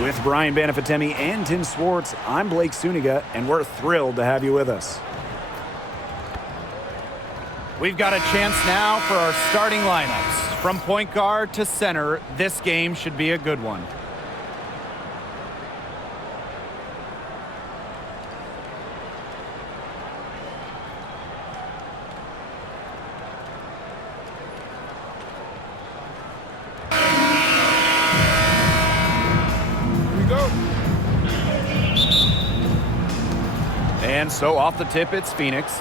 With Brian Banafitemi and Tim Swartz, I'm Blake Suniga, and we're thrilled to have you with us. We've got a chance now for our starting lineups. From point guard to center, this game should be a good one. And so off the tip, it's Phoenix.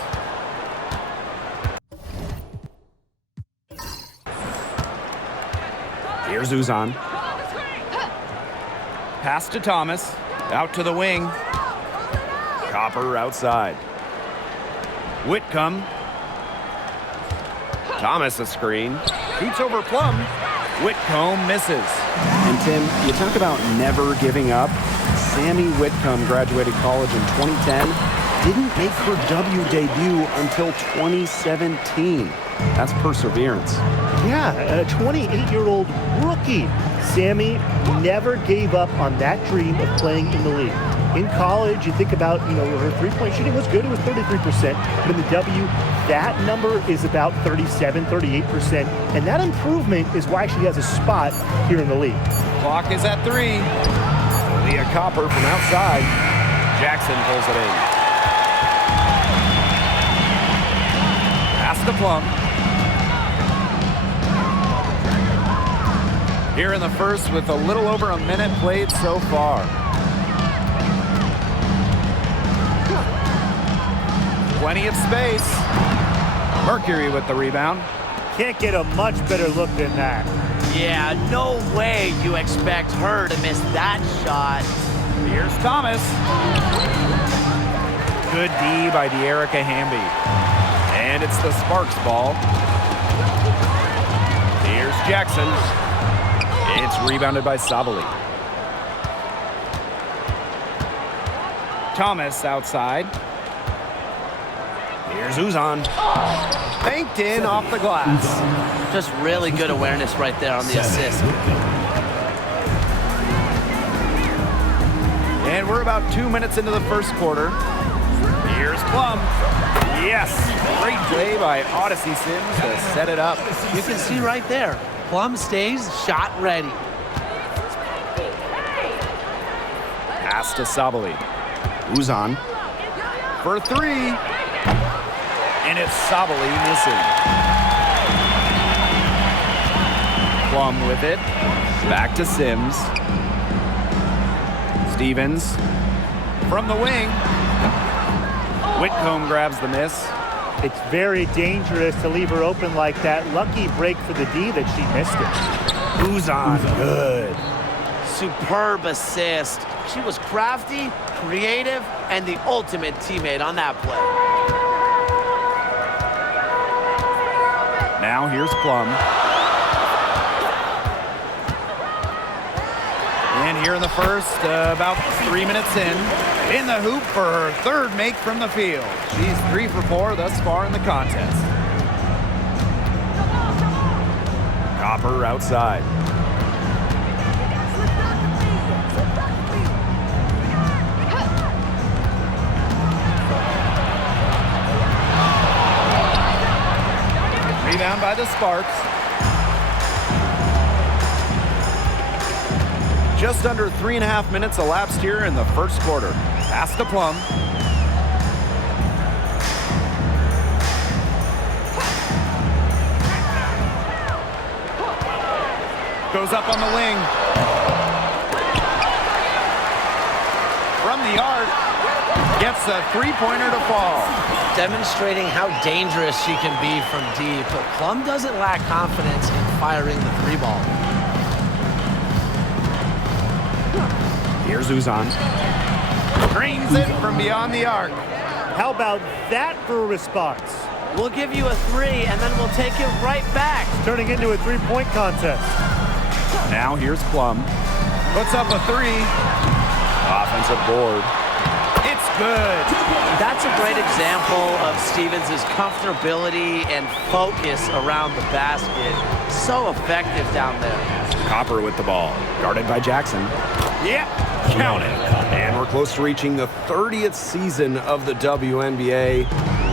Here's Uzan. Pass to Thomas. Out to the wing. Copper outside. Whitcomb. Thomas a screen. Shoots over Plum. Whitcomb misses. And Tim, you talk about never giving up. Sammy Whitcomb graduated college in 2010. Didn't make her W debut until 2017. That's perseverance. Yeah, a 28-year-old rookie. Sammy never gave up on that dream of playing in the league. In college, you think about, her three-point shooting was good. It was 33%. But in the W, that number is about 37, 38%. And that improvement is why she has a spot here in the league. Clock is at 3. Leah Copper from outside. Jackson pulls it in. Pass to Plum. Here in the first with a little over a minute played so far. Plenty of space. Mercury with the rebound. Can't get a much better look than that. Yeah, no way you expect her to miss that shot. Here's Thomas. Good D by De'Erica Hamby. And it's the Sparks ball. Here's Jackson. It's rebounded by Sabali. Thomas outside. Here's Uzan. Banked in off the glass. Just really good awareness right there on the assist. And we're about 2 minutes into the first quarter. Here's Plum. Yes, great play by Odyssey Sims to set it up. You can see right there, Plum stays shot ready. Pass to Sabali. Uzan. For 3. And it's Sabali missing. Plum with it. Back to Sims. Stevens. From the wing. Whitcomb grabs the miss. It's very dangerous to leave her open like that. Lucky break for the D that she missed it. Uzan, good. Superb assist. She was crafty, creative, and the ultimate teammate on that play. Now here's Plum. And here in the first, about 3 minutes in the hoop for her third make from the field. She's 3 for 4 thus far in the contest. Copper outside. Rebound by the Sparks. Just under 3.5 minutes elapsed here in the first quarter. Pass to Plum. Goes up on the wing. From the arc. Gets a three-pointer to fall. Demonstrating how dangerous she can be from deep. But Plum doesn't lack confidence in firing the three ball. Here's Uzan. Drains it from beyond the arc. How about that for a response? We'll give you a 3, and then we'll take it right back. Turning into a three-point contest. Now here's Plum. Puts up a 3. Offensive board. It's good. That's a great example of Stevens' comfortability and focus around the basket. So effective down there. Copper with the ball. Guarded by Jackson. Yep, count it. And we're close to reaching the 30th season of the WNBA.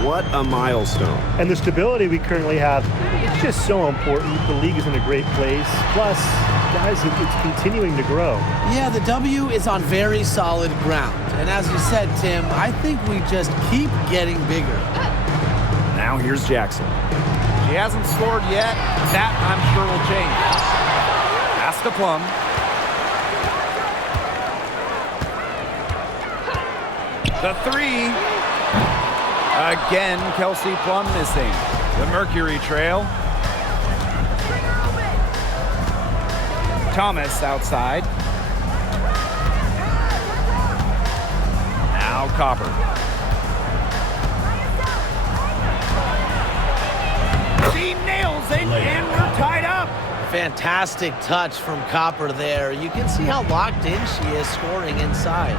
What a milestone. And the stability we currently have, it's just so important. The league is in a great place. Plus, guys, it's continuing to grow. Yeah, the W is on very solid ground. And as you said, Tim, I think we just keep getting bigger. Now here's Jackson. She hasn't scored yet. That, I'm sure, will change. Pass to Plum. The three. Again, Kelsey Plum missing. The Mercury Trail. Thomas outside. Now Copper. She nails it, and we're tied up. Fantastic touch from Copper there. You can see how locked in she is scoring inside.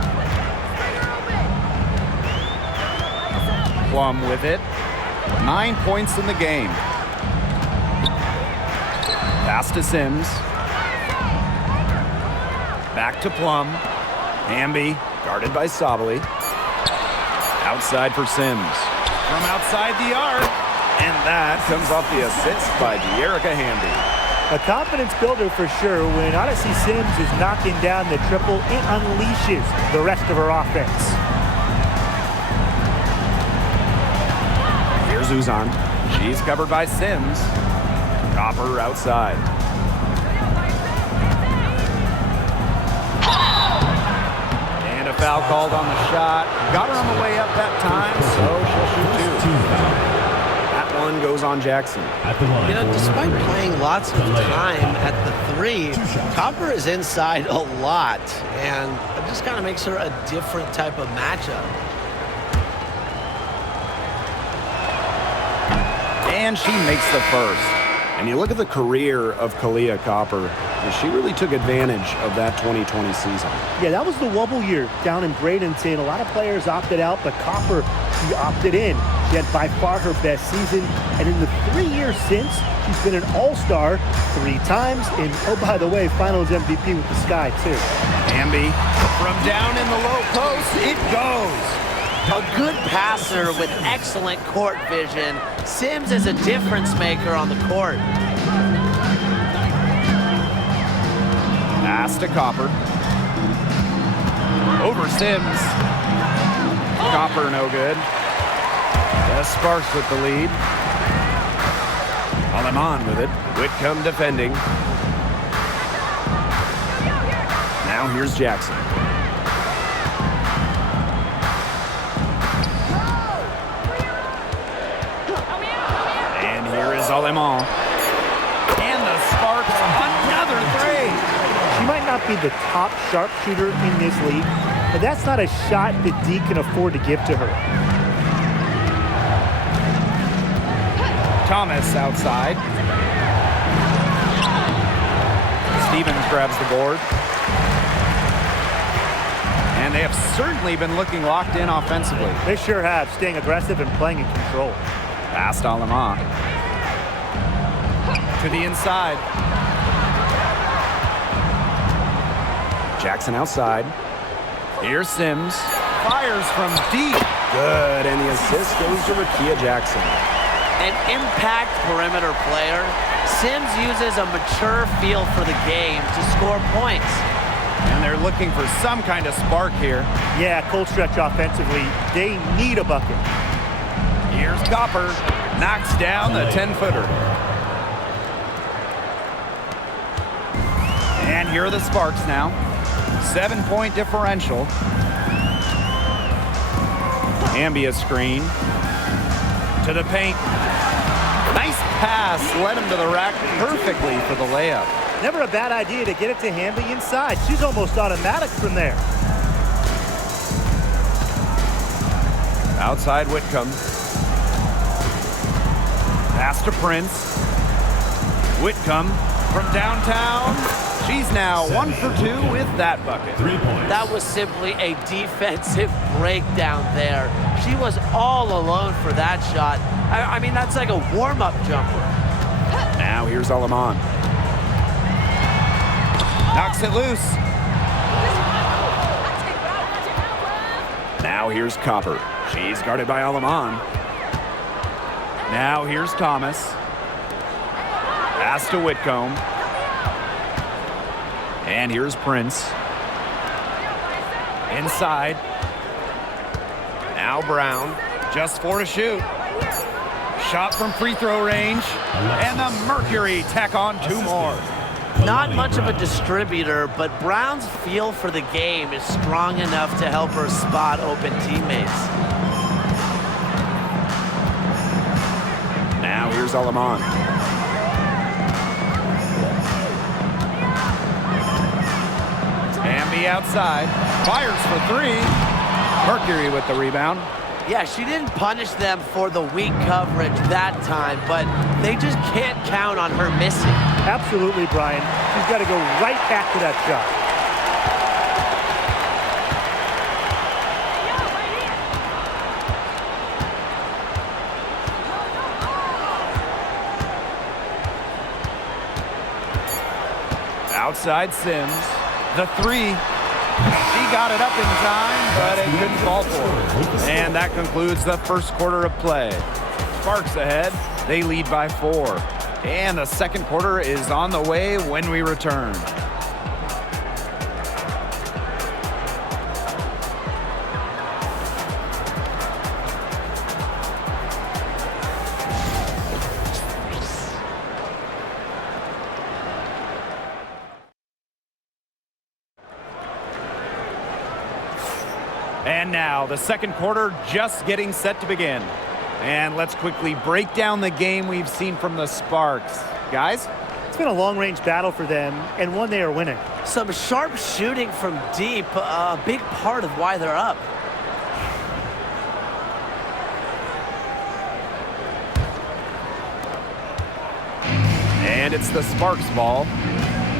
Plum with it. 9 points in the game. Pass to Sims. Back to Plum. Hamby Guarded by Sabali. outside for Sims. From outside the arc. And that Comes off the assist by De'Erica Hamby. A confidence builder for sure. When Odyssey Sims is knocking down the triple, it unleashes the rest of her offense. Here's Uzan. she's covered by Sims. Copper outside. And a foul called on the shot. Got her on the way up that time, so she'll shoot two. That one goes on Jackson. You know, despite playing lots of time at the three, Copper is inside a lot, and it just kind of makes her a different type of matchup. And she makes the first. And you look at the career of Kalia Copper, and she really took advantage of that 2020 season. Yeah, that was the wobble year down in Bradenton. A lot of players opted out, but Copper, she opted in. She had by far her best season. And in the 3 years since, she's been an all-star 3 times. And, oh, by the way, finals MVP with the Sky, too. Hamby from down in the low post, it goes. A good passer with excellent court vision. Sims is a difference maker on the court. Pass to Copper. Over Sims. Copper no good. The Sparks with the lead. Aleman with it. Whitcomb defending. Now here's Jackson. And here is Aleman. And the Sparks, another three. She might not be the top sharpshooter in this league, but that's not a shot that D can afford to give to her. Thomas outside. Stevens grabs the board. And they have certainly been looking locked in offensively. They sure have, staying aggressive and playing in control. Past Aleman. To the inside. Jackson outside. Here's Sims. Fires from deep. Good, and the assist goes to Rakia Jackson. An impact perimeter player, Sims uses a mature feel for the game to score points. And they're looking for some kind of spark here. Yeah, cold stretch offensively. They need a bucket. Here's Copper. Knocks down the 10-footer. And here are the Sparks now. 7-point differential. Ambia screen. To the paint. Nice pass. Led him to the rack perfectly for the layup. Never a bad idea to get it to Hamby inside. She's almost automatic from there. Outside Whitcomb. Pass to Prince. Whitcomb from downtown. She's now 1 for 2 with that bucket. 3 points. That was simply a defensive breakdown there. She was all alone for that shot. I mean, that's like a warm-up jumper. Now here's Aleman. Knocks it loose. Now here's Copper. She's guarded by Alaman. Now here's Thomas. Pass to Whitcomb. And here's Prince. Inside. Now Brown. Just 4 to shoot. Shot from free throw range. And the Mercury tack on 2 more. Not much of a distributor, but Brown's feel for the game is strong enough to help her spot open teammates. Now here's Alaman. And the outside. Fires for 3. Mercury with the rebound. Yeah, she didn't punish them for the weak coverage that time, but they just can't count on her missing. Absolutely, Brian. She's got to go right back to that shot. Outside Sims. The 3. She got it up in time, but it couldn't fall for her. And that concludes the first quarter of play. Sparks ahead. They lead by 4. And the second quarter is on the way when we return. And now the second quarter just getting set to begin. And let's quickly break down the game we've seen from the Sparks. Guys? It's been a long-range battle for them, and one they are winning. Some sharp shooting from deep, a big part of why they're up. And it's the Sparks ball.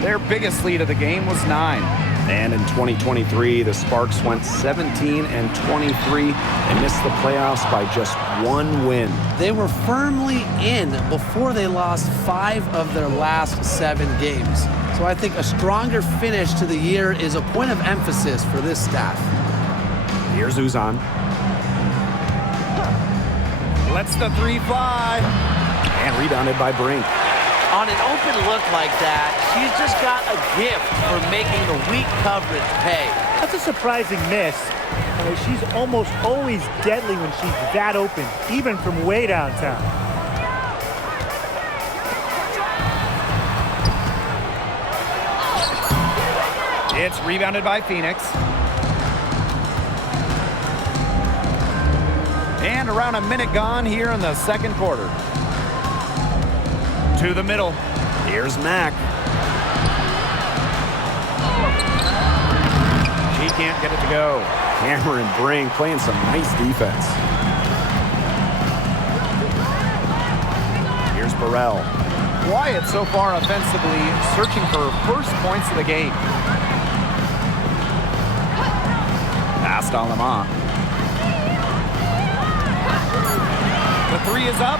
Their biggest lead of the game was 9. And in 2023, the Sparks went 17-23 and missed the playoffs by just 1 win. They were firmly in before they lost 5 of their last 7 games. So I think a stronger finish to the year is a point of emphasis for this staff. Here's Uzan. Lets the 3 fly. And rebounded by Brink. On an open look like that, she's just got a gift for making the weak coverage pay. That's a surprising miss. She's almost always deadly when she's that open, even from way downtown. It's rebounded by Phoenix. And around a minute gone here in the second quarter. To the middle. Here's Mack. She can't get it to go. Cameron Brink playing some nice defense. Here's Burrell. Wyatt so far offensively searching for first points of the game. Past Alaman. The 3 is up.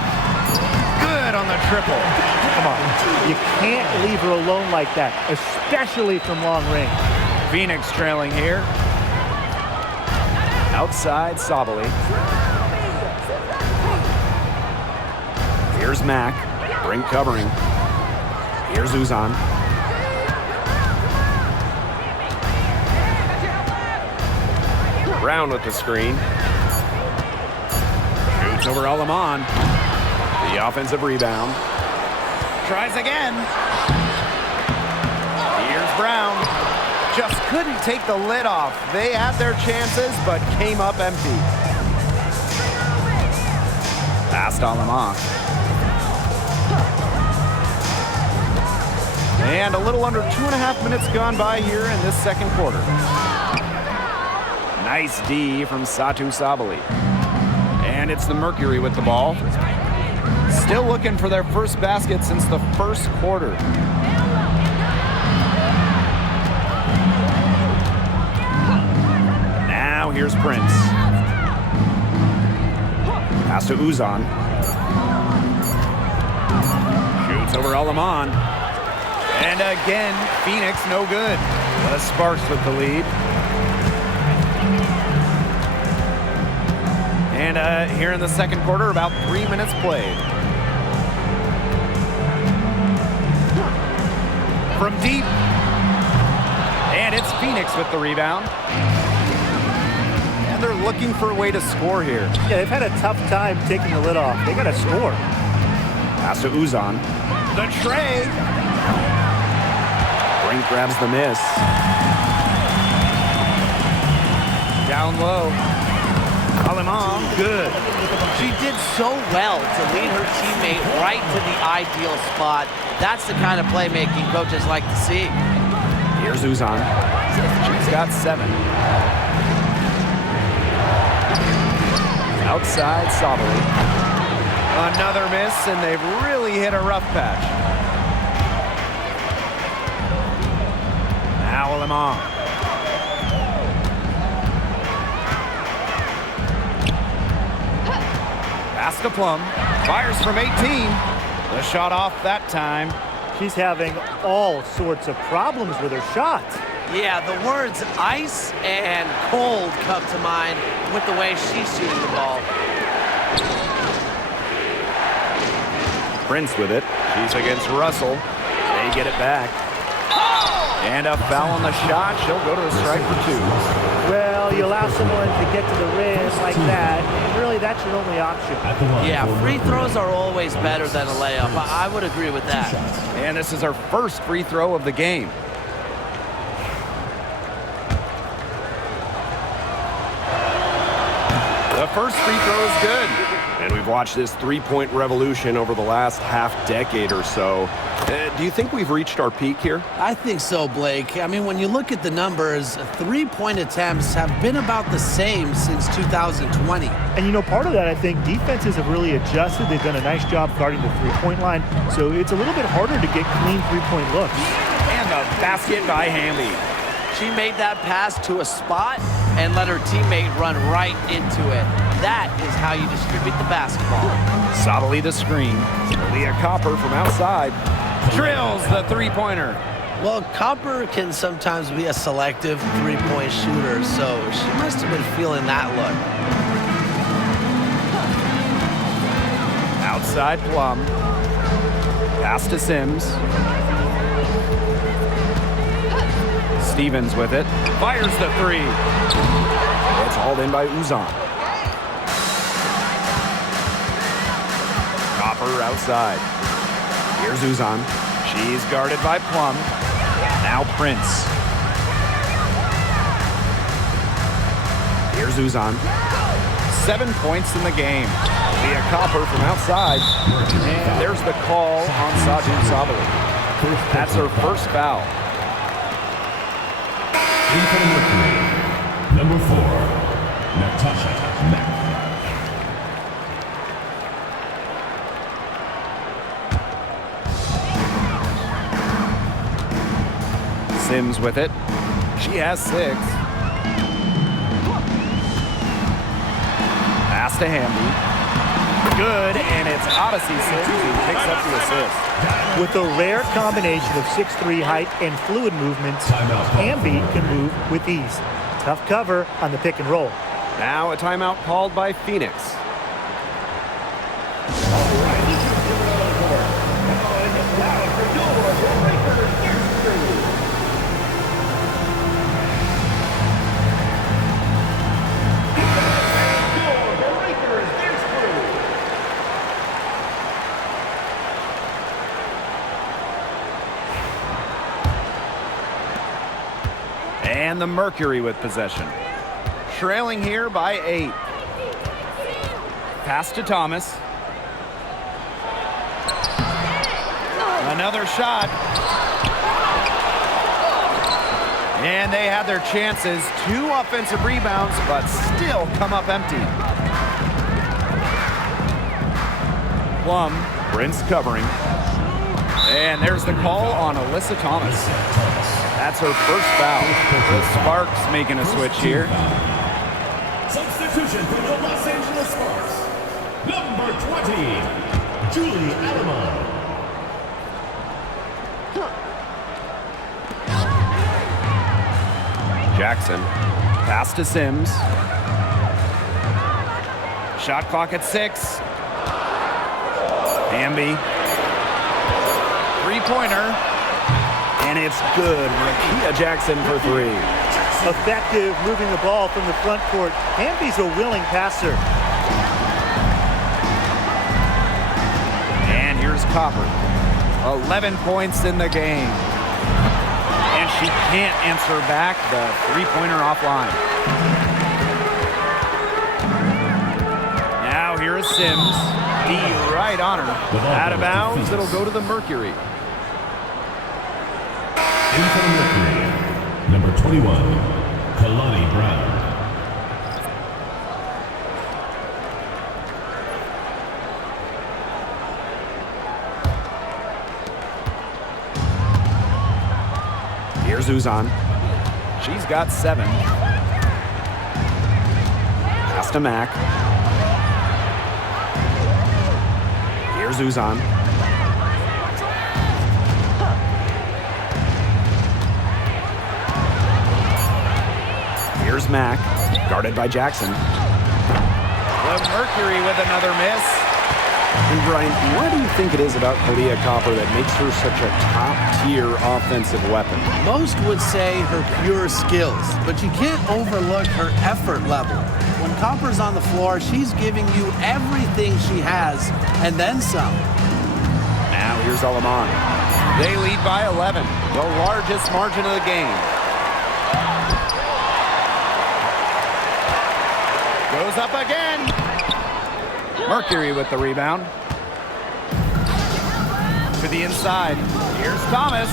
Good on the triple. Come on. You can't leave her alone like that, especially from long range. Phoenix trailing here. Outside Sabali. Here's Mack. Brink covering. Here's Uzan. Brown with the screen. Shoots over Alaman. The offensive rebound. Tries again. Here's Brown. Just couldn't take the lid off. They had their chances, but came up empty. Past Alaman. And a little under 2.5 minutes gone by here in this second quarter. Nice D from Satu Sabali. And it's the Mercury with the ball. Still looking for their first basket since the first quarter. Now here's Prince. Pass to Uzan. Shoots over Alaman. And again, Phoenix no good. The Sparks with the lead. And here in the second quarter, about 3 minutes played. From deep. And it's Phoenix with the rebound. And they're looking for a way to score here. Yeah, they've had a tough time taking the lid off. They got to score. Pass to Uzan. The tray. Brink grabs the miss. Down low. Alemán, good. She did so well to lead her teammate right to the ideal spot. That's the kind of playmaking coaches like to see. Here's Uzan. She's got 7. Outside Sabali. Another miss, and they've really hit a rough patch. Now Alemán. Pass to Plum. Fires from 18. The shot off that time. She's having all sorts of problems with her shot. Yeah, the words ice and cold come to mind with the way she's shooting the ball. Prince with it. She's against Russell. They get it back. And a foul on the shot. She'll go to the strike for 2. Well, you allow someone to get to the rim like that, and really that's your only option. Yeah, free throws are always better than a layup. I would agree with that. And this is our first free throw of the game. The first free throw is good. And we've watched this three-point revolution over the last half-decade or so. Do you think we've reached our peak here? I think so, Blake. I mean, when you look at the numbers, three-point attempts have been about the same since 2020. And you know, part of that, I think, defenses have really adjusted. They've done a nice job guarding the three-point line, so it's a little bit harder to get clean three-point looks. And the basket by Hamby. She made that pass to a spot and let her teammate run right into it. That is how you distribute the basketball. Sabali the screen. Leah Copper from outside. Drills the three-pointer. Well, Copper can sometimes be a selective three-point shooter, so she must have been feeling that look. Outside Plum. Pass to Sims. Stevens with it. Fires the 3. It's hauled in by Uzan. Copper outside. Here's Uzan. She's guarded by Plum. Now Prince. Here's Uzan. 7 points in the game. Leah Copper from outside. And there's the call on Sajid Sabali. That's her first foul. Number 4, Natasha Mack. Sims with it. She has 6. Pass to Hamby. Good, and it's Odyssey Sims who picks up the assist. With a rare combination of 6'3" height and fluid movements, Hamby can move with ease. Tough cover on the pick and roll. Now a timeout called by Phoenix. And the Mercury with possession. Trailing here by 8. Pass to Thomas. Another shot. And they had their chances. 2 offensive rebounds, but still come up empty. Plum, Prince covering. And there's the call on Alyssa Thomas. That's her first foul. The Sparks making a switch here. Substitution for the Los Angeles Sparks. Number 20, Julie Alemán. Jackson. Pass to Sims. Shot clock at 6. Hamby. Three-pointer. And it's good. Rakia Jackson for 3. Effective moving the ball from the front court. Hamby's a willing passer. And here's Copper. 11 points in the game. And she can't answer back the three-pointer offline. Now here is Sims. D right on her. Out of bounds, it'll go to the Mercury. In for the Mercury, number 21, Kalani Brown. Here's Uzan. She's got 7. Pass to Mack. Here's Uzan. Here's Mack, guarded by Jackson. The Mercury with another miss. And Brian, what do you think it is about Kalia Copper that makes her such a top-tier offensive weapon? Most would say her pure skills, but you can't overlook her effort level. When Copper's on the floor, she's giving you everything she has, and then some. Now here's Alaman. They lead by 11, the largest margin of the game. Goes up again. Mercury with the rebound. To the inside. Here's Thomas.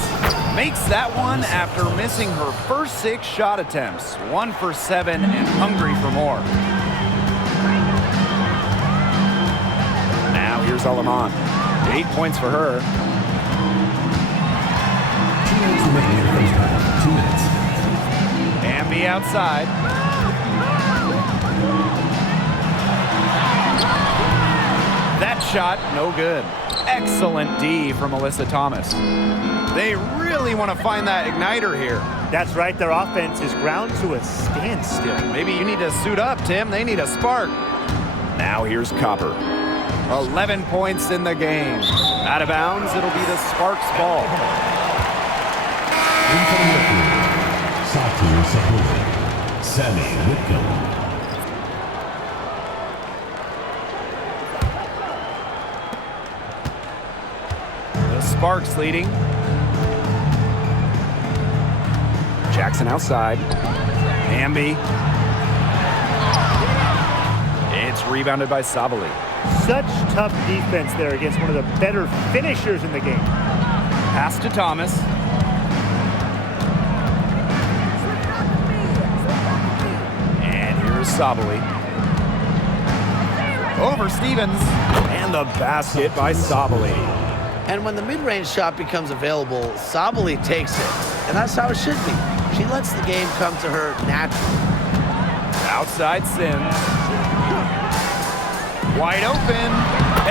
Makes that one after missing her first 6 shot attempts. 1 for 7 and hungry for more. Now here's Alaman. 8 points for her. 2 minutes remaining in the first half. 2 minutes. Hamby outside. That shot, no good. Excellent D from Alyssa Thomas. They really want to find that igniter here. That's right, their offense is ground to a standstill. Maybe you need to suit up, Tim. They need a spark. Now here's Copper. 11 points in the game. Out of bounds, it'll be the Sparks ball. In for the Mercury, Satir Sabuli, Sammy Whitcomb. The Sparks leading. Jackson outside. Hamby. It's rebounded by Sabali. Such tough defense there against one of the better finishers in the game. Pass to Thomas. And here's Sabali. Over Stevens. And the basket by Sabali. And when the mid-range shot becomes available, Sabali takes it. And that's how it should be. She lets the game come to her naturally. Outside Sims. Wide open.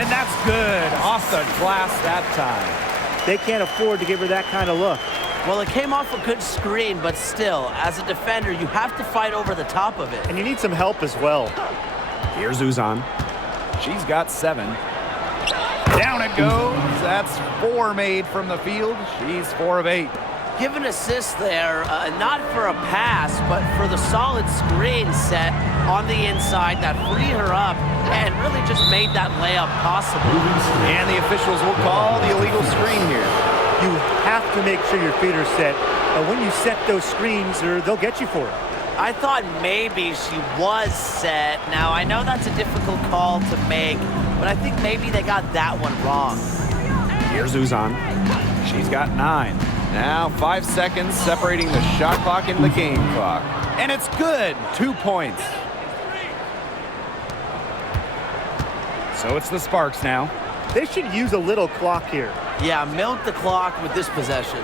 And that's good. Off the glass that time. They can't afford to give her that kind of look. Well, it came off a good screen, but still, as a defender, you have to fight over the top of it. And you need some help as well. Here's Uzan. She's got 7. Down it goes. That's 4 made from the field. She's 4 of 8. Give an assist there, not for a pass, but for the solid screen set on the inside that freed her up and really just made that layup possible. And the officials will call the illegal screen here. You have to make sure your feet are set. When you set those screens, they'll get you for it. I thought maybe she was set. Now, I know that's a difficult call to make, but I think maybe they got that one wrong. Here's Uzan. She's got 9. Now 5 seconds separating the shot clock and the game clock. And it's good. 2 points. So it's the Sparks now. They should use a little clock here. Yeah, milk the clock with this possession.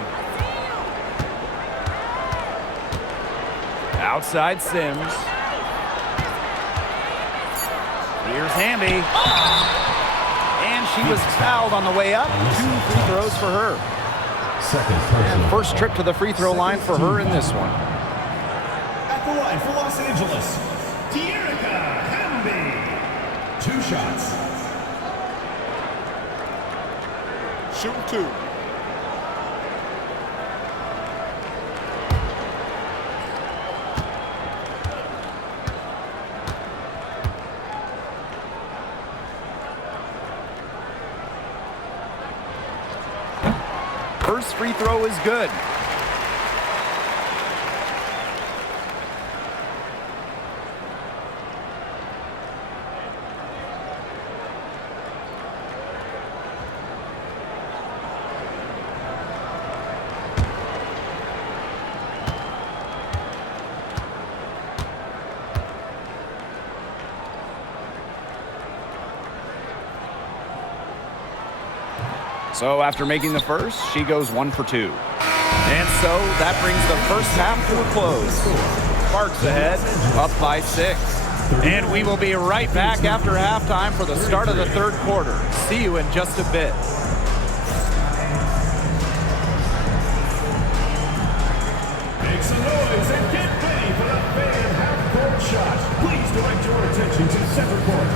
Outside Sims. Here's Hamby. And she was fouled on the way up. 2 free throws for her. Second personal. First trip to the free throw line for her in this one. At the line for Los Angeles, De'Erica Hamby. 2 shots. Shooting 2. First free throw is good. So after making the first, she goes 1 for 2. And so that brings the first half to a close. Sparks ahead, up by 6. And we will be right back after halftime for the start of the third quarter. See you in just a bit. Make some noise and get ready for the fan half-court shot. Please direct your attention to center court.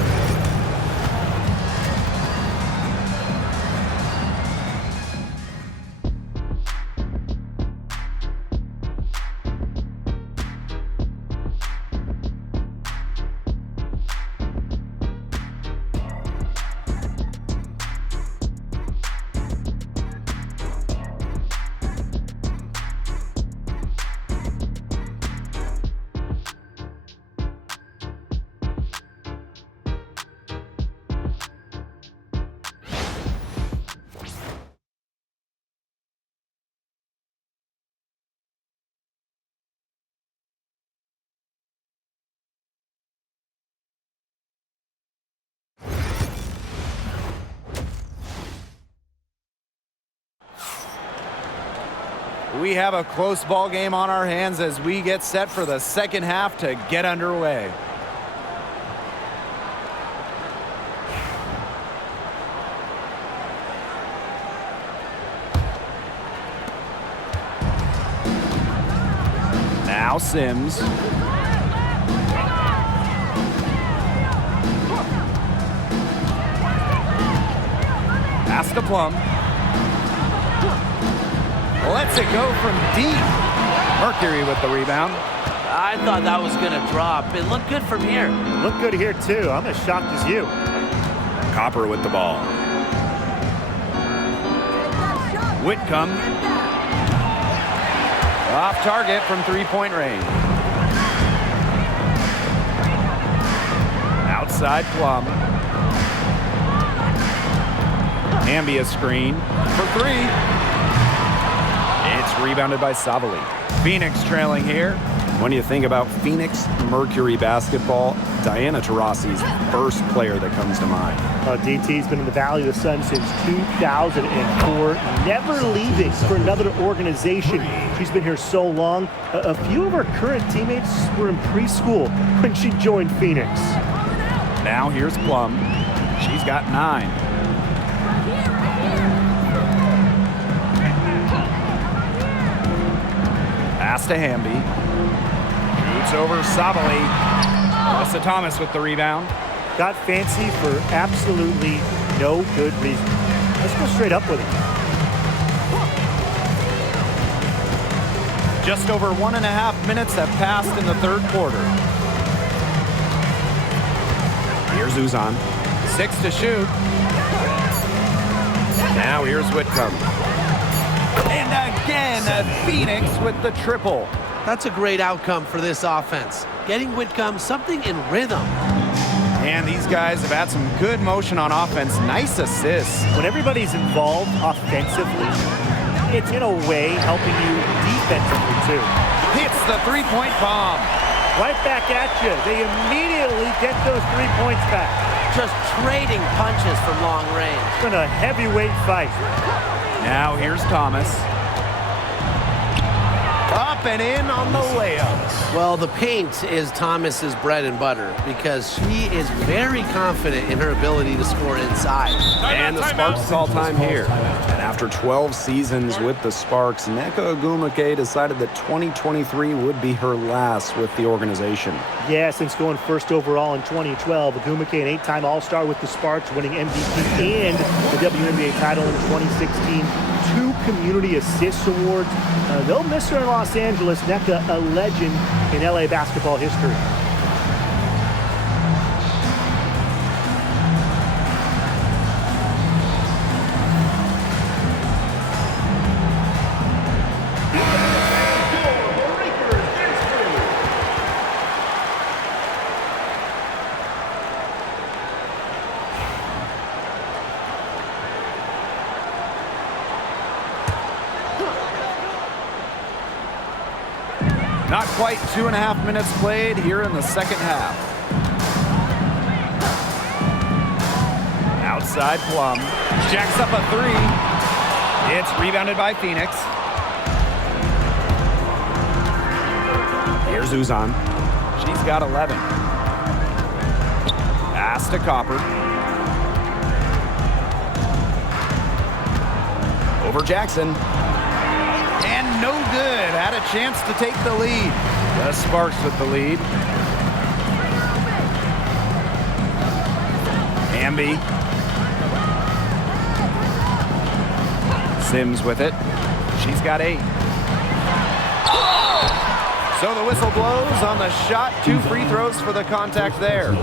We have a close ball game on our hands as we get set for the second half to get underway. Now Sims. Pass to Plum. Lets it go from deep. Mercury with the rebound. I thought that was going to drop. It looked good from here. Look good here, too. I'm as shocked as you. Copper with the ball. Whitcomb. Off target from three-point range. Outside Plum. Ambia screen for 3. It's rebounded by Savali. Phoenix trailing here. When you think about Phoenix Mercury basketball, Diana Taurasi's first player that comes to mind. DT's been in the Valley of the Sun since 2004, never leaving for another organization. She's been here so long. A few of her current teammates were in preschool when she joined Phoenix. Now here's Plum. She's got 9. Pass to Hamby. Shoots over Savali. Melissa Thomas with the rebound. Got fancy for absolutely no good reason. Let's go straight up with it. Just over 1.5 minutes have passed in the third quarter. Here's Uzan. 6 to shoot. Now here's Whitcomb. And again, Phoenix with the triple. That's a great outcome for this offense. Getting Whitcomb something in rhythm. And these guys have had some good motion on offense. Nice assists. When everybody's involved offensively, it's in a way helping you defensively too. Hits the three-point bomb. Right back at you. They immediately get those 3 points back. Just trading punches from long range. It's been a heavyweight fight. Now here's Thomas. Up and in on the layup. Well, the paint is Thomas's bread and butter because she is very confident in her ability to score inside. And the Sparks call time here. An After 12 seasons with the Sparks, Nneka Ogwumike decided that 2023 would be her last with the organization. Yeah, since going first overall in 2012, Ogwumike, an 8-time All-Star with the Sparks, winning MVP and the WNBA title in 2016. 2 Community Assist Awards. They'll miss her in Los Angeles. Nneka, a legend in LA basketball history. Not quite 2.5 minutes played here in the second half. Outside Plum. Jacks up a 3. It's rebounded by Phoenix. Here's Uzan. She's got 11. Pass to Copper. Over Jackson. And no good. Had a chance to take the lead. The Sparks with the lead. Hamby. Sims with it. She's got 8. So the whistle blows on the shot. 2 free throws for the contact there.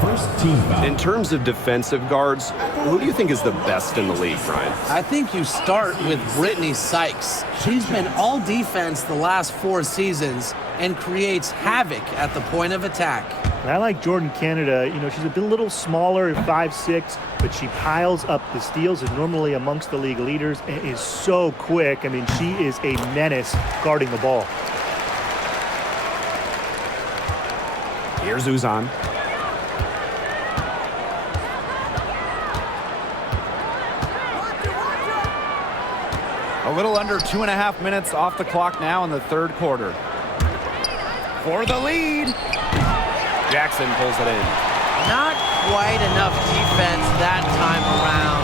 First team foul. In terms of defensive guards, who do you think is the best in the league, Brian? I think you start with Brittany Sykes. She's been all defense the last 4 seasons and creates havoc at the point of attack. And I like Jordan Canada. You know, she's a little smaller, 5'6", but she piles up the steals, is normally amongst the league leaders, and is so quick. I mean, she is a menace guarding the ball. Here's Uzan. A little under 2.5 minutes off the clock now in the third quarter. For the lead. Jackson pulls it in. Not quite enough defense that time around.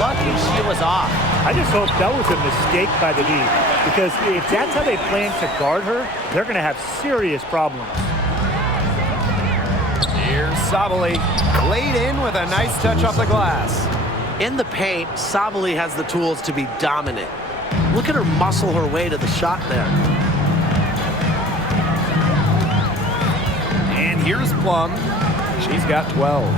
Lucky she was off. I just hope that was a mistake by the league, because if that's how they plan to guard her, they're going to have serious problems. Here's Sabali. Laid in with a nice touch off the glass. In the paint, Sabali has the tools to be dominant. Look at her muscle her way to the shot there. And here's Plum. She's got 12.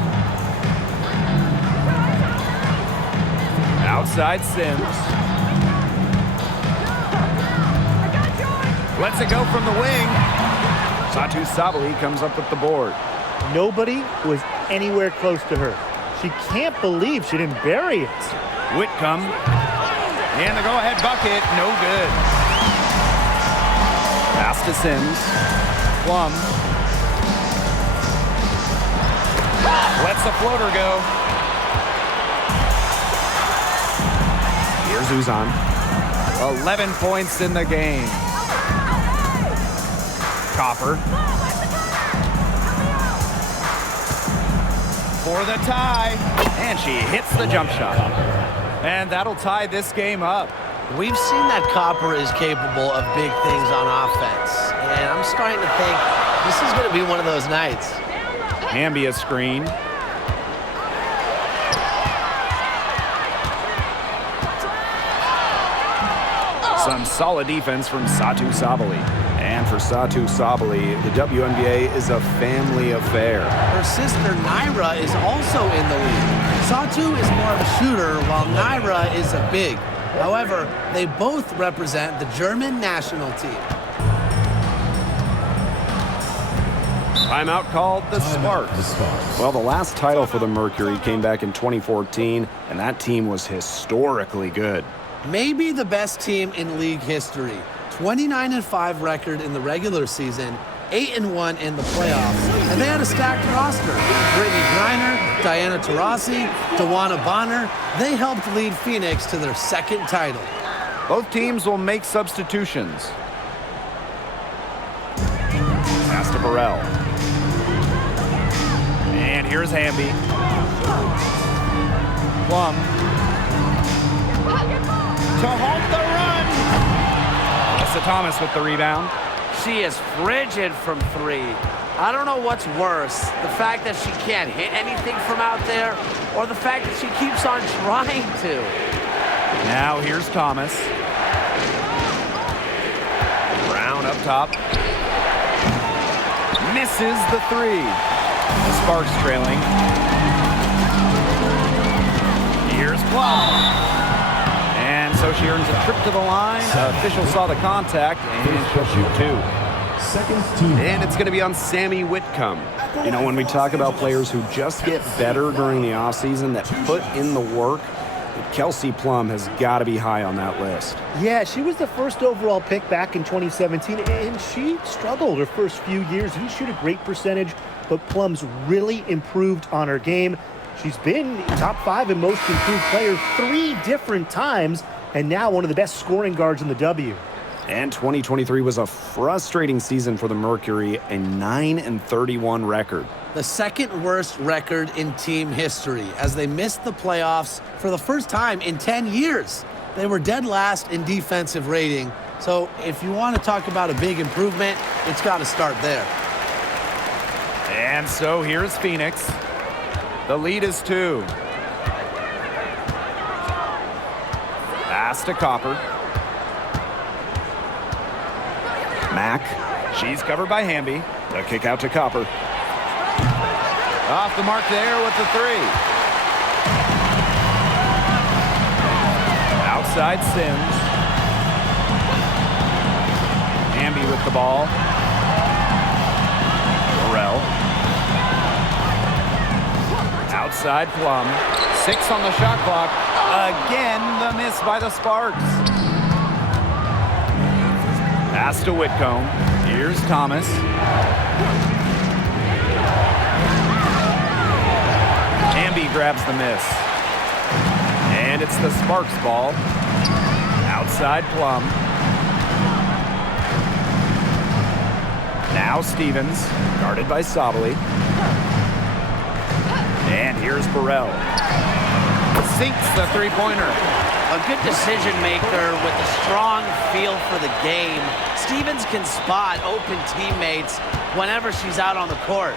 Outside Sims. Lets it go from the wing. Satu Sabali comes up with the board. Nobody was anywhere close to her. She can't believe she didn't bury it. Whitcomb. And the go-ahead bucket, no good. Pass to Sims. Plum. Lets the floater go. Here's Uzan. 11 points in the game. Copper. For the tie. And she hits the jump shot. And that'll tie this game up. We've seen that Copper is capable of big things on offense. And I'm starting to think this is going to be one of those nights. Hamby a screen. Some solid defense from Satu Sabali. And for Satu Sabali, the WNBA is a family affair. Her sister Naira is also in the league. Satu is more of a shooter, while Naira is a big. However, they both represent the German national team. Timeout called the Sparks. Well, the last title for the Mercury came back in 2014, and that team was historically good. Maybe the best team in league history. 29-5 record in the regular season, 8-1 in the playoffs, and they had a stacked roster. Brittany Griner, Diana Taurasi, Tawana Bonner, they helped lead Phoenix to their second title. Both teams will make substitutions. Pass to Burrell. And here's Hamby. Plum. to halt the run. Alyssa Thomas with the rebound. She is frigid from three. I don't know what's worse, the fact that she can't hit anything from out there, or the fact that she keeps on trying to. Now here's Thomas. Brown up top. Misses the three. The Sparks trailing. Here's Plum. And so she earns a trip to the line. Official saw the contact, and she'll shoot two. Second team. And it's going to be on Sammy Whitcomb. You know, when we talk about players who just get better during the offseason, that put in the work, Kelsey Plum has got to be high on that list. Yeah, she was the first overall pick back in 2017, and she struggled her first few years. Didn't shoot a great percentage, but Plum's really improved on her game. She's been top 5 in most improved player 3 different times, and now one of the best scoring guards in the W. And 2023 was a frustrating season for the Mercury, a 9-31 record. The second worst record in team history as they missed the playoffs for the first time in 10 years. They were dead last in defensive rating. So if you want to talk about a big improvement, it's got to start there. And so here's Phoenix. The lead is 2. Pass to Copper. Mack. She's covered by Hamby. The kick out to Copper. Off the mark there with the three. Outside Sims. Hamby with the ball. Burrell. Outside Plum. 6 on the shot clock. Again, the miss by the Sparks. Pass to Whitcomb. Here's Thomas. Hamby grabs the miss. And it's the Sparks ball. Outside Plum. Now Stevens, guarded by Sabali. And here's Burrell. Sinks the three-pointer. A good decision maker with a strong feel for the game. Stevens can spot open teammates whenever she's out on the court.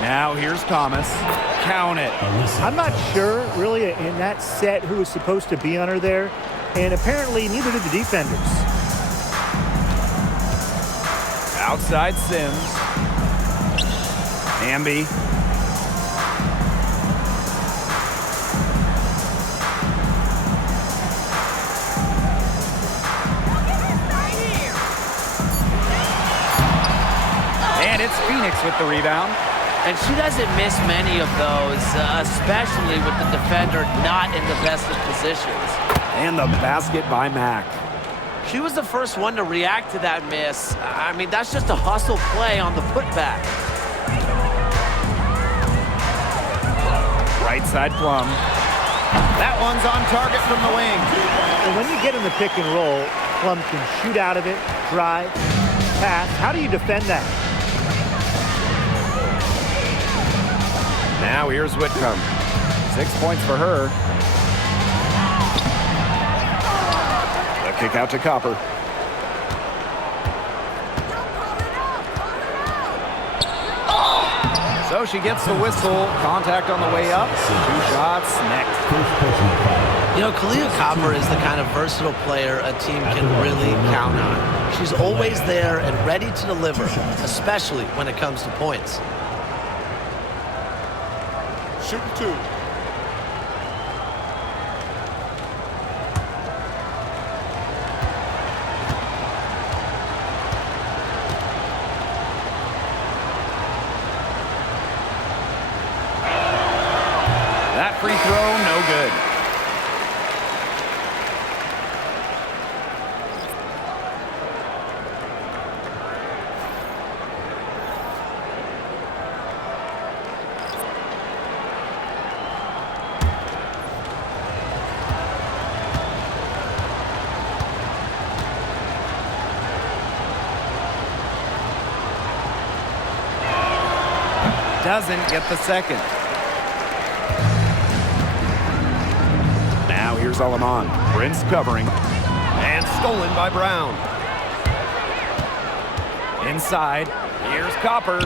Now here's Thomas. Count it. I'm not sure, really, in that set who was supposed to be on her there, and apparently neither did the defenders. Outside Sims. Hamby. And it's Phoenix with the rebound. And she doesn't miss many of those, especially with the defender not in the best of positions. And the basket by Mack. She was the first one to react to that miss. I mean, that's just a hustle play on the putback. Right side Plum. That one's on target from the wing. And when you get in the pick and roll, Plum can shoot out of it, drive, pass. How do you defend that? Now here's Whitcomb. 6 points for her. The kick out to Copper. So she gets the whistle. Contact on the way up. 2 shots next. You know, Kalia Copper is the kind of versatile player a team can really count on. She's always there and ready to deliver, especially when it comes to points. Shooting 2. That free throw, no good. Doesn't get the second. Now here's Alaman. Prince covering. And stolen by Brown. Inside. Here's Copper.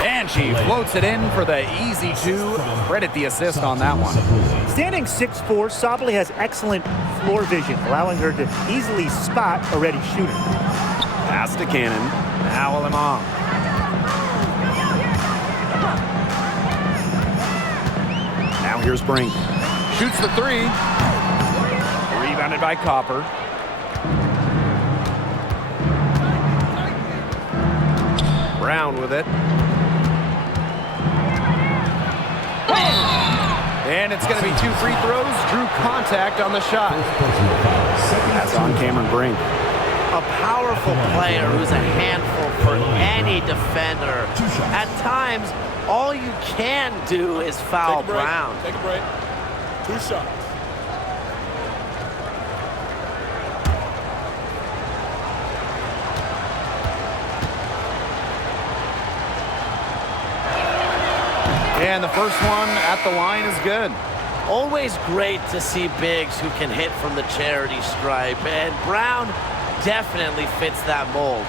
And she floats it in for the easy two. Credit the assist on that one. Standing 6'4", Sabally has excellent floor vision, allowing her to easily spot a ready shooter. Pass to Cannon. Now Limon. Now here's Brink. Shoots the three. Rebounded by Copper. Brown with it. And it's going to be 2 free throws. Drew contact on the shot. That's on Cameron Brink. A powerful player who's a handful for any defender. At times, all you can do is foul Brown. Take a break. 2 shots. And the first one at the line is good. Always great to see bigs who can hit from the charity stripe, and Brown definitely fits that mold.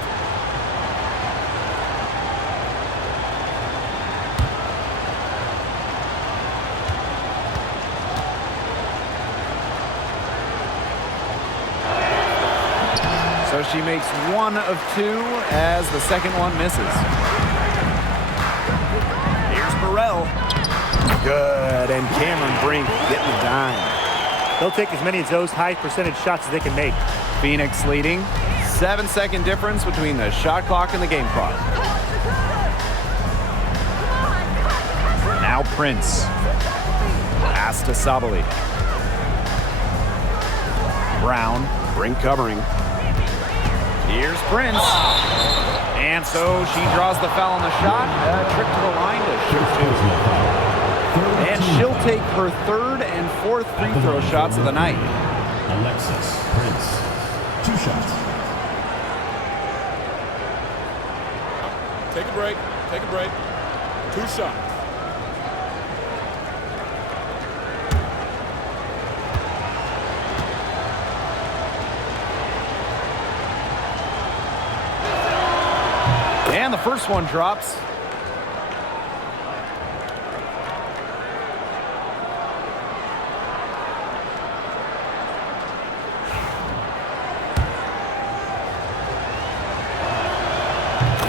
So she makes 1 of 2 as the second one misses. Here's Burrell. Good, and Cameron Brink getting the dime. They'll take as many of those high percentage shots as they can make. Phoenix leading. 7-second difference between the shot clock and the game clock. Now Prince. Pass to Sabally. Brown. Brink covering. Here's Prince. And so she draws the foul on the shot. A trip to the line to shoot 2. And she'll take her 3rd and 4th free throw shots of the night. Alexis Prince. 2 shots. Take a break. Take a break. 2 shots. And the first one drops.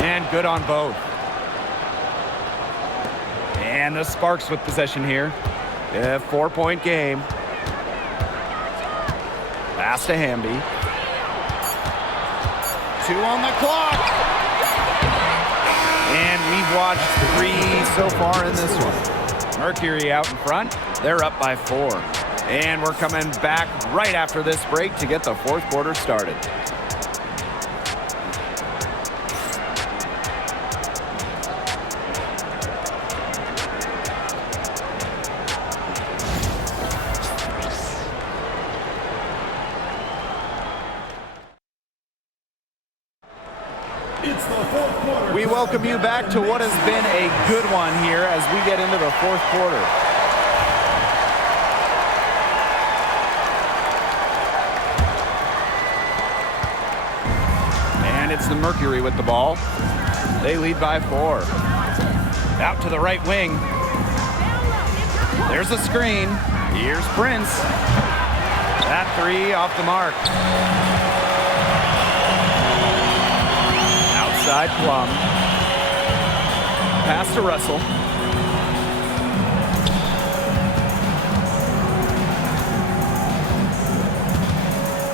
And good on both. And the Sparks with possession here. A 4-point game. Pass to Hamby. 2 on the clock. And we've watched 3 so far in this one. Mercury out in front. They're up by 4. And we're coming back right after this break to get the 4th quarter started. It's the 4th quarter. We welcome you back to what has been a good one here as we get into the 4th quarter. And it's the Mercury with the ball. They lead by 4. Out to the right wing. There's a screen. Here's Prince. That 3 off the mark. Outside Plum. Pass to Russell.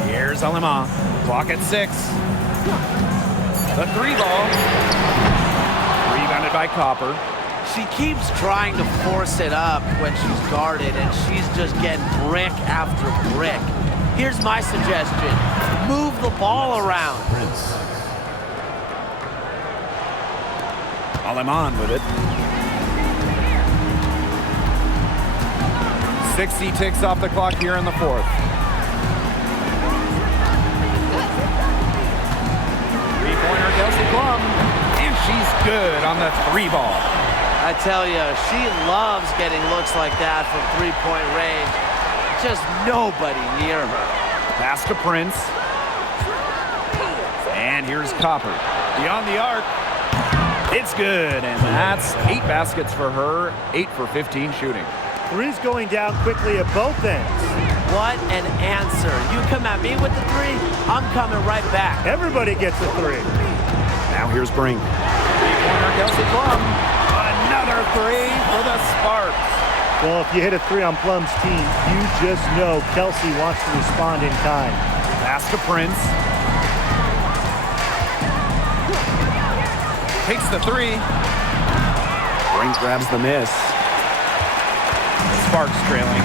Here's Alema. Clock at 6. The 3 ball. Rebounded by Copper. She keeps trying to force it up when she's guarded, and she's just getting brick after brick. Here's my suggestion. Move the ball around. Prince. Aleman with it. 60 ticks off the clock here in the 4th. Three-pointer, Kelsey Plum. And she's good on the 3 ball. I tell you, she loves getting looks like that from three-point range. Just nobody near her. Pass to Prince. And here's Copper. Beyond the arc. It's good, and that's 8 baskets for her, 8 for 15 shooting. Three's going down quickly at both ends. What an answer. You come at me with the 3, I'm coming right back. Everybody gets a 3. Now here's Brink. Three-pointer, Kelsey Plum. Another 3 for the Sparks. Well, if you hit a 3 on Plum's team, you just know Kelsey wants to respond in kind. Pass to Prince. Takes the 3. Brink grabs the miss. Sparks trailing.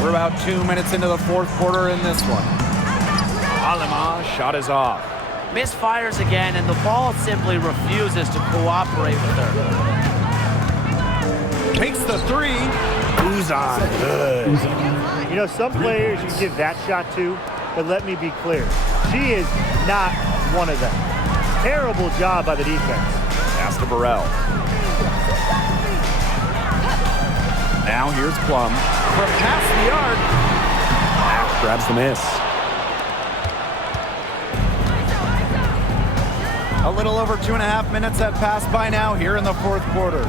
We're about 2 minutes into the fourth quarter in this one. Alema shot is off. Misfires again, and the ball simply refuses to cooperate with her. Takes the 3. Uzan, good. You know, some players you give that shot to, but let me be clear. She is not one of them. Terrible job by the defense. Pass to Burrell. Now here's Plum. From past the arc. Ash grabs the miss. A little over 2.5 minutes have passed by now here in the fourth quarter.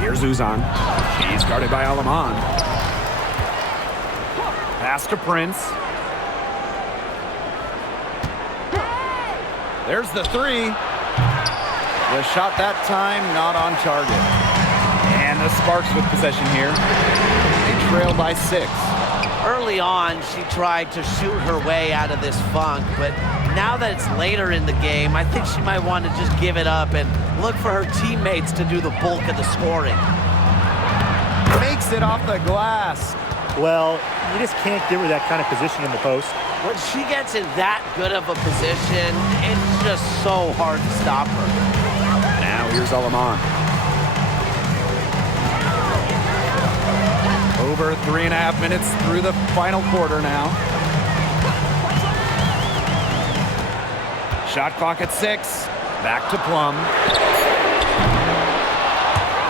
Here's Uzan. She's guarded by Alaman. Pass to Prince. There's the 3. The shot that time not on target. And the Sparks with possession here. They trail by 6. Early on, she tried to shoot her way out of this funk, but now that it's later in the game, I think she might want to just give it up and look for her teammates to do the bulk of the scoring. Makes it off the glass. Well, you just can't give her that kind of position in the post. When she gets in that good of a position, it's just so hard to stop her. Now here's Alaman. Over 3.5 minutes through the final quarter now. Shot clock at 6. Back to Plum.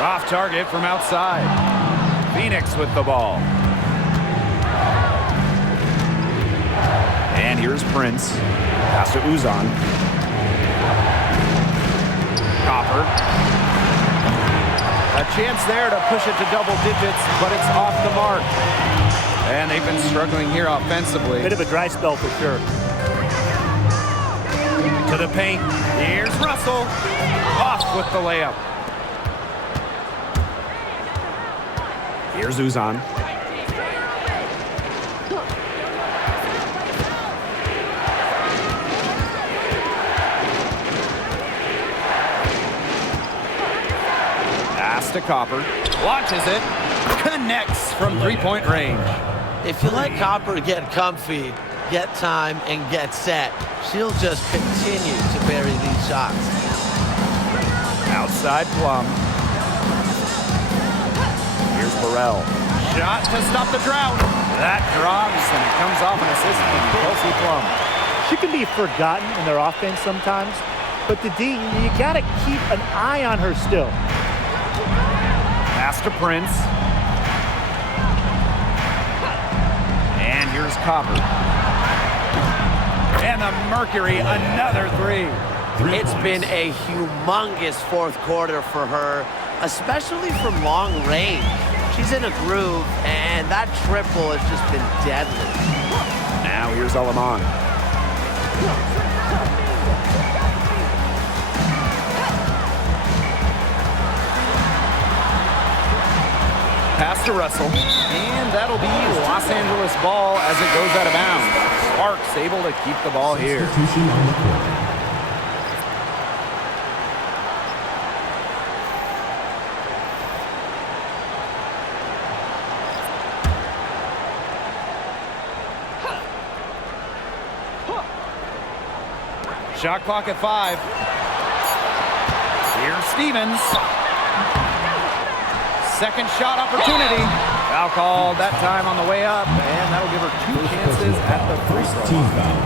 Off target from outside. Phoenix with the ball. And here's Prince. Pass to Uzan. Copper. A chance there to push it to double digits, but it's off the mark. And they've been struggling here offensively. Bit of a dry spell for sure. To the paint. Here's Russell. Off with the layup. Here's Uzan. Pass to Copper. Launches it. Connects from three-point range. If you let Copper get comfy, get time, and get set, she'll just continue to bury these shots. Outside Plum. Here's Burrell. Shot to stop the drought. That drops, and it comes off an assist from Kelsey Plum. She can be forgotten in their offense sometimes, but the D, you gotta keep an eye on her still. Pass to Prince. And here's Copper. And the Mercury, another 3. It's been a humongous fourth quarter for her, especially from long range. She's in a groove, and that triple has just been deadly. Now here's Alaman. Pass to Russell. And that'll be Los Angeles ball as it goes out of bounds. Sparks able to keep the ball here. Shot clock at 5. Here's Stevens. Second shot opportunity. Foul called that time on the way up, and that'll give her 2 chances at the free throw line.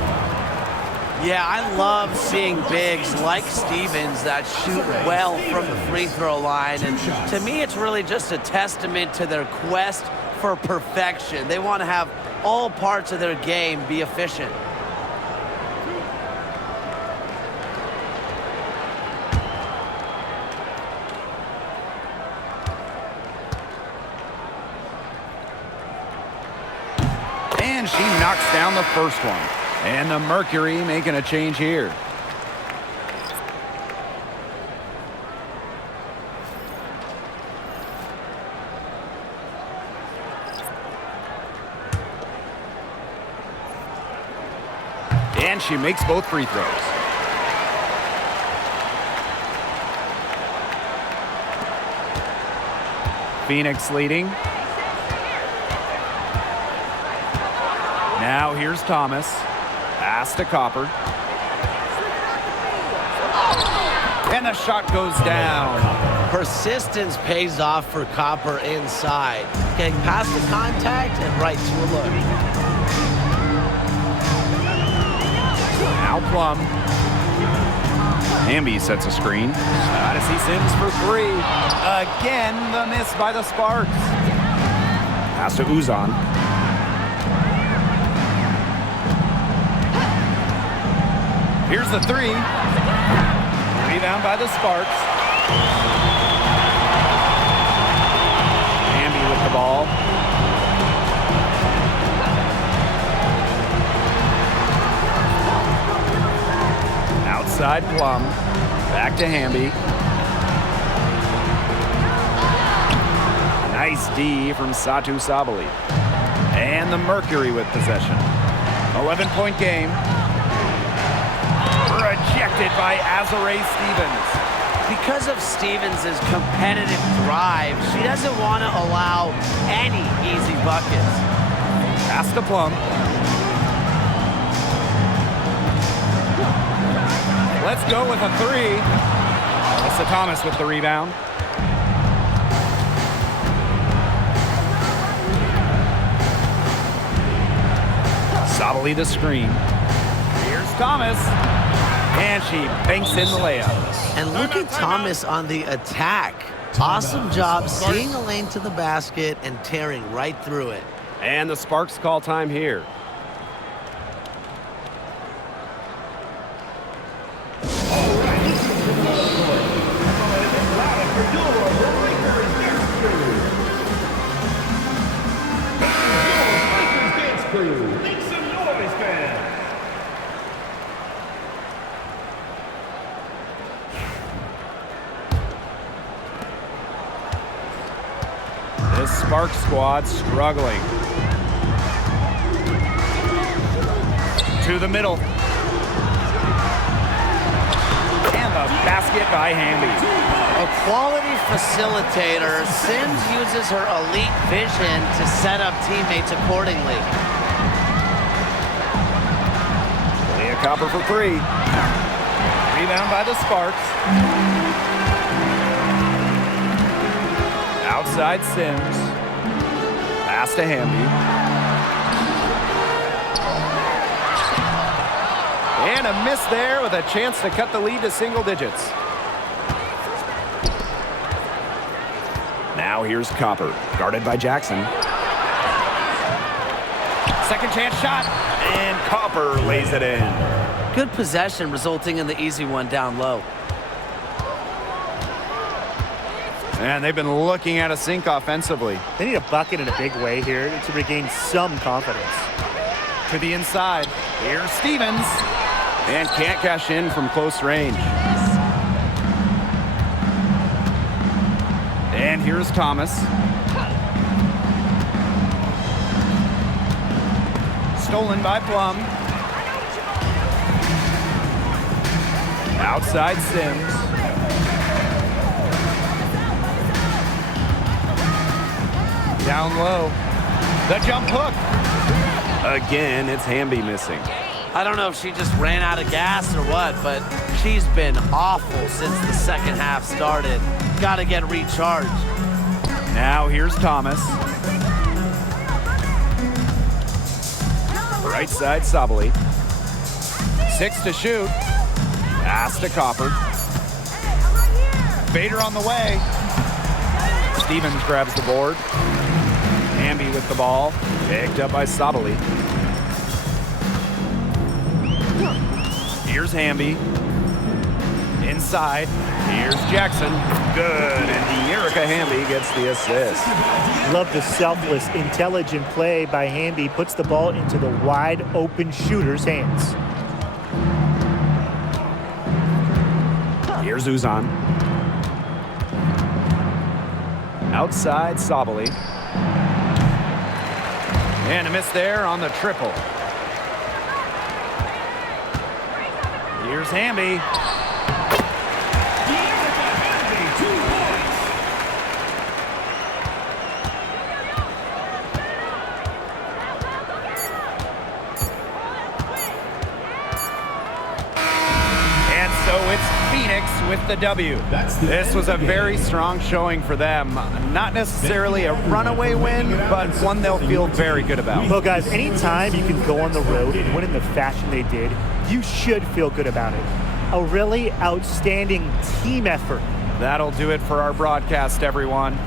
Yeah, I love seeing bigs like Stevens that shoot well from the free throw line. And to me, it's really just a testament to their quest for perfection. They want to have all parts of their game be efficient. And she knocks down the first one. And the Mercury making a change here. And she makes both free throws. Phoenix leading. Now here's Thomas. Pass to Copper. And the shot goes down. Persistence pays off for Copper inside. Getting past the contact and right to a look. Now Plum. Hamby sets a screen. Odyssey Sims for three. Again, the miss by the Sparks. Pass to Uzan. Here's the three. Rebound by the Sparks. Hamby with the ball. Outside Plum. Back to Hamby. Nice D from Satu Sabali. And the Mercury with possession. 11-point game. Rejected by Azare Stevens. Because of Stevens' competitive drive, she doesn't want to allow any easy buckets. Pass to Plum. Let's go with a three. Alyssa Thomas with the rebound. Sabali the screen. Here's Thomas. And she banks in the layup. And look at Thomas on the attack. Awesome job seeing the lane to the basket and tearing right through it. And the Sparks call time here. Make some noise, fans. This Sparks squad struggling. To the middle. And the basket by Hamby. A quality facilitator, Sims uses her elite vision to set up teammates accordingly. Leah Copper for three. Rebound by the Sparks. Outside Sims. Pass to Hamby. And a miss there with a chance to cut the lead to single digits. Now here's Copper, guarded by Jackson. Second chance shot, and Copper lays it in. Good possession resulting in the easy one down low. And they've been looking at a sink offensively. They need a bucket in a big way here to regain some confidence. To the inside, here's Stevens. And can't cash in from close range. And here's Thomas. Stolen by Plum. Outside Sims. Down low. The jump hook. Again, it's Hamby missing. I don't know if she just ran out of gas or what, but she's been awful since the second half started. Got to get recharged. Now here's Thomas. Right side Sabali. 6 to shoot. Pass to Copper. Bader on the way. Stevens grabs the board. Hamby with the ball. Picked up by Sabali. Here's Hamby. Inside. Here's Jackson. Good. And Erica Hamby gets the assist. Love the selfless, intelligent play by Hamby. Puts the ball into the wide open shooter's hands. Here's Uzan. Outside Sabali. And a miss there on the triple. Here's Hamby. And so it's Phoenix with the W. This was a very strong showing for them. Not necessarily a runaway win, but one they'll feel very good about. Well, guys, anytime you can go on the road and win in the fashion they did, you should feel good about it. A really outstanding team effort. That'll do it for our broadcast, everyone.